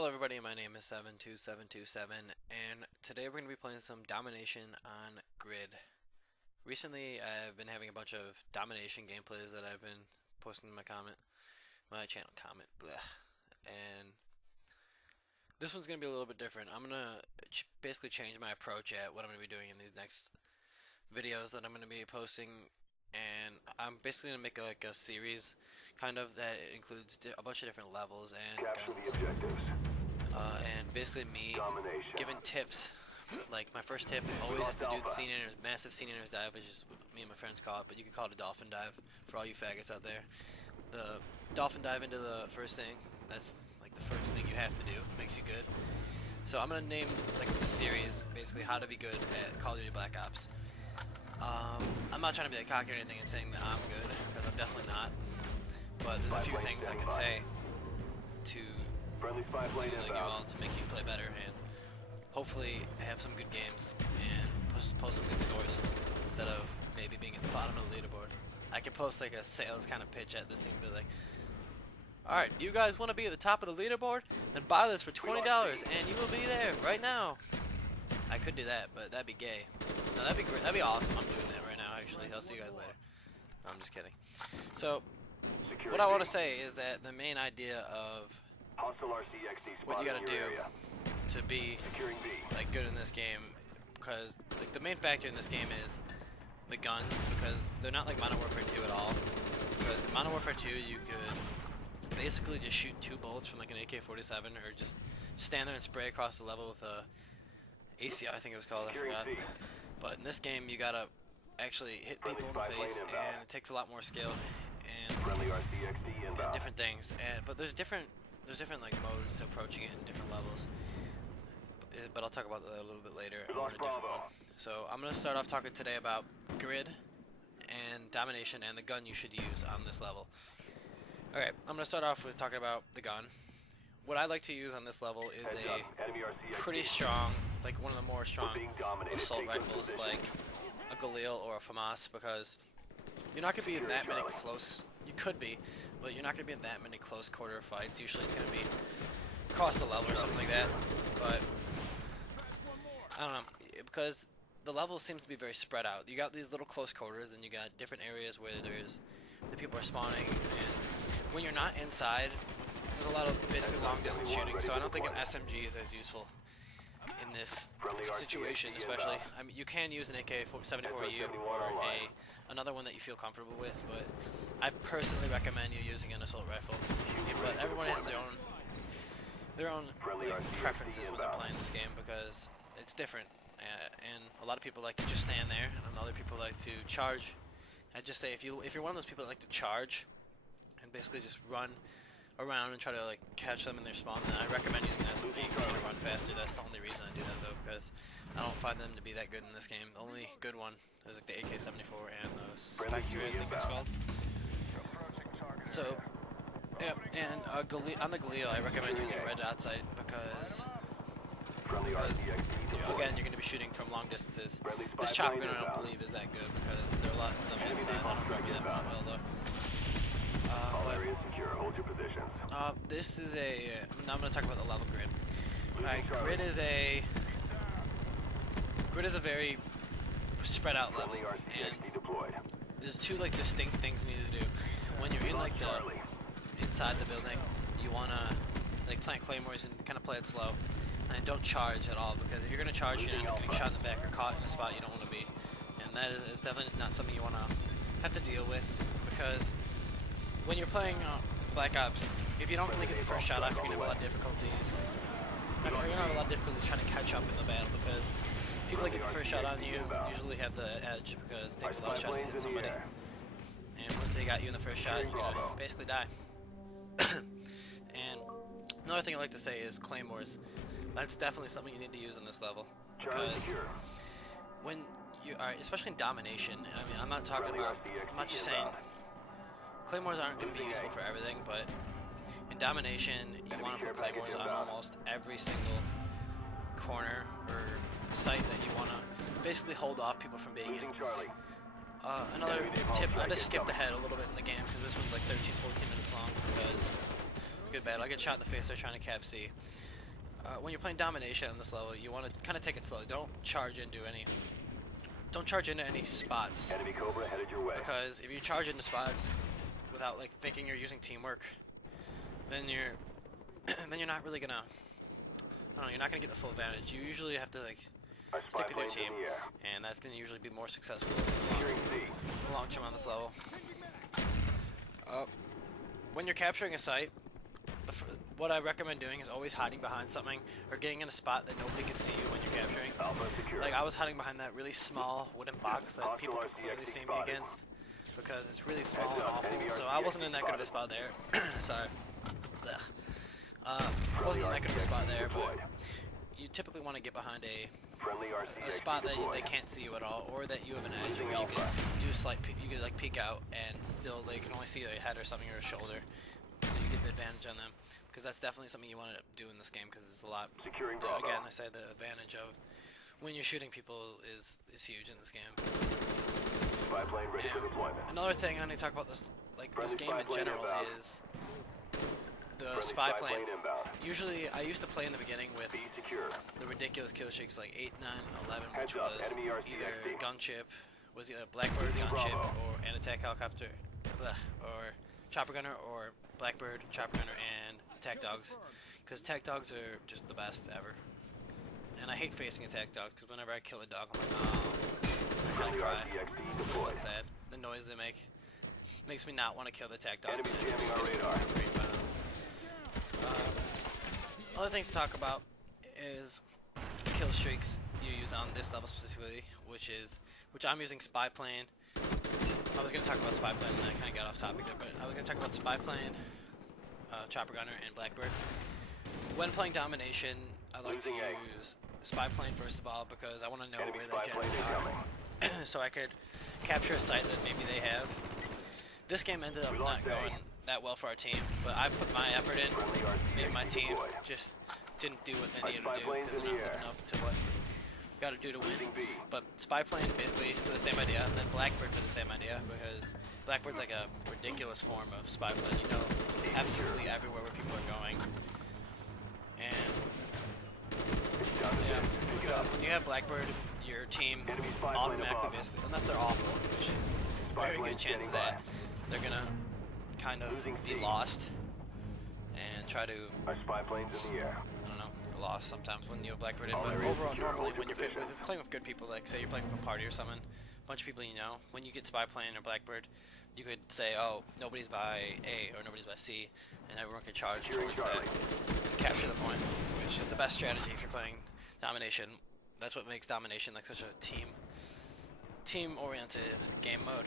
Hello everybody, my name is 72727 and today we're going to be playing some Domination on Grid. Recently I've been having a bunch of Domination gameplays that I've been posting in my channel comment, bleh. And this one's going to be a little bit different. I'm going to basically change my approach at what I'm going to be doing in these next videos that I'm going to be posting, and I'm basically going to make like a series kind of that includes a bunch of different levels and guns. And basically me giving tips. Like my first tip, always have to do the massive scene enters dive, which is what me and my friends call it, but you can call it a dolphin dive for all you faggots out there. The dolphin dive into the first thing, that's like the first thing you have to do, makes you good. So I'm gonna name like the series basically how to be good at Call of Duty Black Ops. I'm not trying to be like cocky or anything and saying that I'm good, because I'm definitely not. But there's a few things I can say to like you all to make you play better and hopefully have some good games and post some good scores instead of maybe being at the bottom of the leaderboard. I could post like a sales kind of pitch at this thing, be like, alright, you guys want to be at the top of the leaderboard? Then buy this for $20 and you will be there right now. I could do that, but that'd be gay. No, that'd be great. That'd be awesome. I'm doing that right now actually. I'll see you guys later. No, I'm just kidding. So what I want to say is that the main idea of what you gotta do to be like good in this game, because like the main factor in this game is the guns, because they're not like Modern Warfare 2 at all. Because in Modern Warfare 2 you could basically just shoot 2 bullets from like an AK-47 or just stand there and spray across the level with a ACI, I think it was called, I forgot. But in this game you gotta actually hit people in the face, and it takes a lot more skill and different things. But there's different like modes to approaching it in different levels, but I'll talk about that a little bit later on a different one. So I'm going to start off talking today about Grid and Domination and the gun you should use on this level. Alright, I'm going to start off with talking about the gun. What I like to use on this level is a pretty strong, like one of the more strong assault rifles, like a Galil or a FAMAS, because you're not going to be in that many close, you could be, but you're not going to be in that many close quarter fights. Usually it's going to be across the level or something like that, but I don't know, because the level seems to be very spread out. You got these little close quarters, and you got different areas where the people are spawning, and when you're not inside, there's a lot of basically long distance shooting, so I don't think an SMG is as useful in this situation, especially. I mean, you can use an AK-74U or another one that you feel comfortable with, but I personally recommend you using an assault rifle. But everyone has their own like, preferences when they're playing this game, because it's different. And a lot of people like to just stand there, and other people like to charge. I just say if you're one of those people that like to charge and basically just run around and try to like catch them in their spawn, then I recommend using an SMG because you're gonna run faster. That's the only reason I do that though, because I don't find them to be that good in this game. The only good one is like the AK-74 and the Spectre, I think it's called. So yeah, and on the Galil I recommend using red dot sight because again you're going to be shooting from long distances. This chopper gun I don't believe is that good because there are a lot of them inside. I don't remember that well though. This is now I'm going to talk about the level grid. Alright, Grid is a very spread out level, and there's 2 like distinct things you need to do. When you're in like inside the building, you want to like plant claymores and kind of play it slow, and don't charge at all, because if you're going to charge, you're going to get shot in the back or caught in a spot you don't want to be, and that is definitely not something you want to have to deal with, because when you're playing Black Ops, if you don't really get the first shot off, you're going to have a lot of difficulties. You're going to have a lot of difficulties trying to catch up in the battle, because people that get the first shot on you usually have the edge, because it takes a lot of shots to hit somebody. And once they got you in the first shot, you're going to basically die. And another thing I like to say is claymores. That's definitely something you need to use on this level, because when you are, especially in Domination, I mean, I'm not just saying claymores aren't going to be useful for everything, but in Domination you want to put claymores on almost every single corner or site that you want to basically hold off people from being in. Another tip, I just skipped ahead a little bit in the game because this one's like 13-14 minutes long, because good battle. I get shot in the face there trying to cap C. when you're playing Domination on this level, you want to kind of take it slow. Don't charge into any spots. Enemy Cobra headed your way. Because if you charge into spots without like thinking you're using teamwork, then you're not really gonna. I don't know. You're not gonna get the full advantage. You usually have to like stick with your team, and that's gonna usually be more successful in the long term on this level. When you're capturing a site, what I recommend doing is always hiding behind something or getting in a spot that nobody can see you when you're capturing. Like I was hiding behind that really small wooden box that people could clearly see me against because it's really small and awful. So I wasn't in that good of a spot there. Sorry. I wasn't in that good of a spot there, but you typically want to get behind a spot that they can't see you at all, or that you have an edge where you can do you could like peek out and still they can only see a head or something or a shoulder, so you get the advantage on them. Because that's definitely something you want to do in this game, because it's a lot. Again, I say the advantage of when you're shooting people is huge in this game. Another thing I need to talk about this game in general is the spy plane. Usually, I used to play in the beginning with the ridiculous kill streaks like 8, 9, 11, which was either gunship, was either Blackbird gunship or an attack helicopter, or chopper gunner, or Blackbird, chopper gunner, and attack dogs. Because attack dogs are just the best ever. And I hate facing attack dogs because whenever I kill a dog, I'm like, oh, I kind of cry. It's sad. The noise they make makes me not want to kill the attack dog. Other things to talk about is kill streaks you use on this level specifically, which I'm using spy plane. I was going to talk about spy plane and I kind of got off topic there, but I was going to talk about spy plane, chopper gunner, and Blackbird. When playing Domination, I like to use spy plane first of all because I want to know where they generally are, so I could capture a site that maybe they have. This game ended up not going that well for our team, but I put my effort in. Maybe my team just didn't do what they needed to do because they're not living up to what we got to do to win. But spy plane basically for the same idea, and then Blackbird for the same idea, because Blackbird's like a ridiculous form of spy plane. You know absolutely everywhere where people are going. And yeah, because when you have Blackbird, your team automatically, basically, unless they're awful, which is a very good chance of that, they're gonna kind of be lost and try to, I don't know, lost sometimes when you have Blackbird in, but overall normally when you're playing with good people, like say you're playing with a party or something, a bunch of people you know, when you get spy plane or Blackbird, you could say, oh, nobody's by A or nobody's by C, and everyone can charge towards that and capture the point, which is the best strategy if you're playing Domination. That's what makes Domination like such a team-oriented game mode.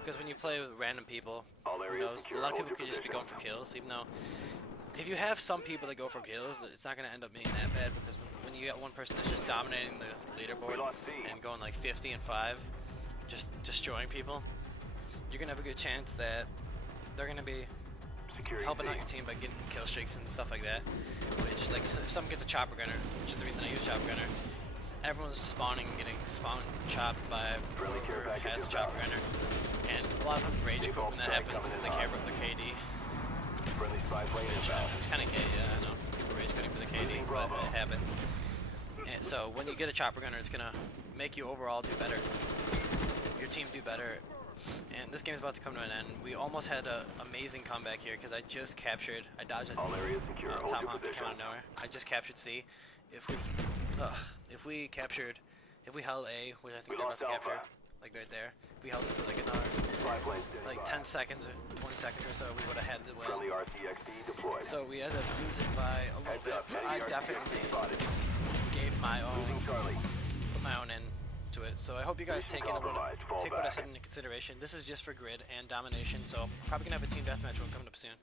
Because when you play with random people, who knows, a lot of people could just be going for kills, even though if you have some people that go for kills, it's not going to end up being that bad, because when you get one person that's just dominating the leaderboard and going like 50 and 5, just destroying people, you're going to have a good chance that they're going to be helping out your team by getting kill streaks and stuff like that. Which, like, if someone gets a chopper gunner, which is the reason I use chopper gunner, everyone's spawning, getting spawn chopped by whoever has a chopper gunner, and a lot of them rage quit when that happens because they care about the KD. It's kind of gay, yeah, I know, people rage quitting for the KD, but it happens. And so when you get a chopper gunner, it's gonna make you overall do better, your team do better. And this game's about to come to an end. We almost had an amazing comeback here because I just captured, I dodged a tomahawk that came out of nowhere. I just captured C. If we held A, which I think they're about to capture, like right there, if we held it for like another, like 10 seconds or 20 seconds or so, we would have had the win. So we ended up losing by a little bit, but I definitely gave my own, put my own in to it. So I hope you guys take what I said into consideration. This is just for Grid and Domination, so I'm probably gonna have a team deathmatch one coming up soon.